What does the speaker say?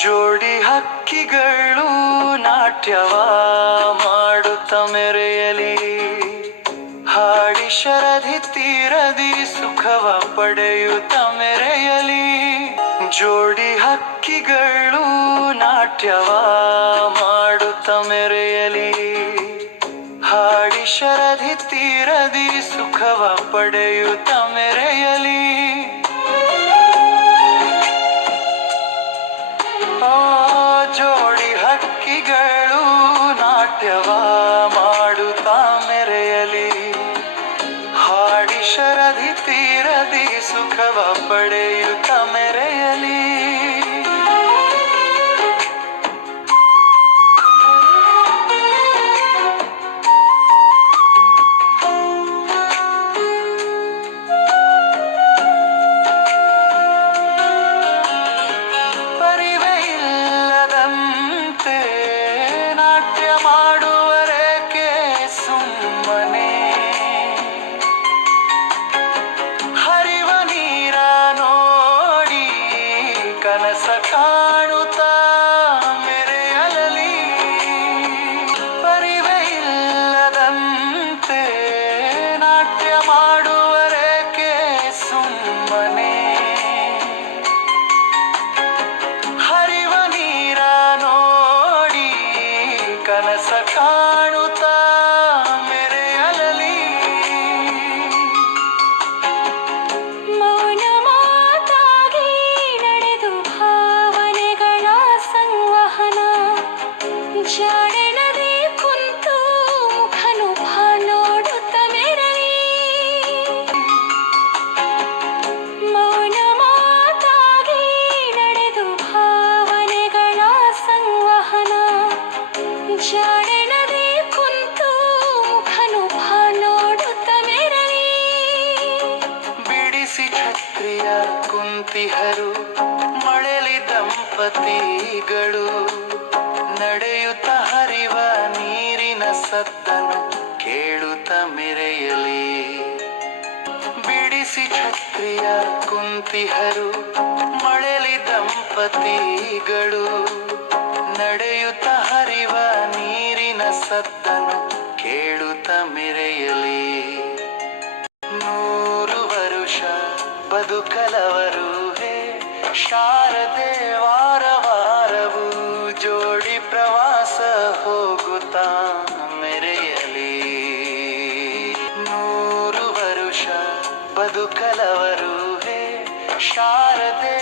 ಜೋಡಿ ಹಕ್ಕಿಗಳು ನಾಟ್ಯವ ಮಾಡುತ್ತ ಮೆರೆಯಲಿ, ಹಾಡಿ ಶರಧಿ ತೀರದಿ ಸುಖವ ಪಡೆಯುತ್ತ ಮೆರೆಯಲಿ. ಜೋಡಿ ಹಕ್ಕಿಗಳು ನಾಟ್ಯವ ಮಾಡುತ್ತ ಮೆರೆಯಲಿ, ಹಾಡಿ ಶರಧಿ ತೀರದಿ ಸುಖವ ಪಡೆಯುತ್ತ ಮೆರೆಯಲಿ. ಜೋಡಿ ಹಕ್ಕಿಗಳು ನಾಟ್ಯವ ಮಾಡುತ್ತಾ ಮೆರೆಯಲಿ, ಹಾಡಿ ಶರಧಿ ತೀರದಿ ಸುಖವ ಪಡೆಯುತ್ತ ಮೆರೆಯಲಿ. ನಾಟ್ಯ ಮಾಡುವರೇಕೆ ಸುಮ್ಮನೆ, ಹರಿವ ನೀರ ನೋಡಿ ಕನಸ ಕಾಣುತ್ತಾ ಮೆರೆಯಲಿ. ಪರಿವೆ ಇಲ್ಲದಂತೆ ನಾಟ್ಯ ಮಾಡುವರೇಕೆ ಸುಮ್ಮನೆ, ಹರಿವ ನೀರ ನೋಡಿ ಕನಸ ಕಾಣುತ್ತಾ ಮೆರೆಯಲಿ. ಮೌನ ಮಾತಾಗಿ ನಡೆದು ಭಾವನೆಗಳ ಸಂವಹನ, ಜಾಡೆನದೇ ಕುಂತು ಮುಖನುಭ ನೋಡುತ್ತ ಮೆರಳಿ. ಮೌನ ಮಾತಾಗಿ ನಡೆದು ಭಾವನೆಗಳ ಸಂವಹನ, ಜಾಡೆನದೇ ಕುಂತು ಮುಖನುಭ ನೋಡುತ್ತ ಮೆರಳಿ. ಬಿಡಿಸಿ ಛತ್ರಿಯ ಕುಂತಿಹರು ಮಳೆಲಿ ದಂಪತಿಗಳು, ನಡೆಯುತ್ತ ಹರಿವ ನೀರಿನ ಸದ್ದನ್ನು ಕೇಳುತ್ತ ಮೆರೆಯಲಿ. ಬಿಡಿಸಿ ಛತ್ರಿಯ ಕುಂತಿಹರು ಮಳೆಲಿ ದಂಪತಿಗಳು, ನಡೆಯುತ್ತ ಹರಿವ ನೀರಿನ ಸದ್ದನ್ನು ಕೇಳುತ್ತ ಮೆರೆಯಲಿ. 100 ವರುಷ ಬದುಕಲವರು ಹೇ ಶಾರದೆ, ವಾರ ವಾರವು ಜೋಡಿ ಪ್ರವಾಸ ಹೋಗುತ್ತಾ ಮೆರೆಯಲಿ. 100 ವರುಷ ಬದುಕಲವರು ಹೇ ಶಾರದೆ,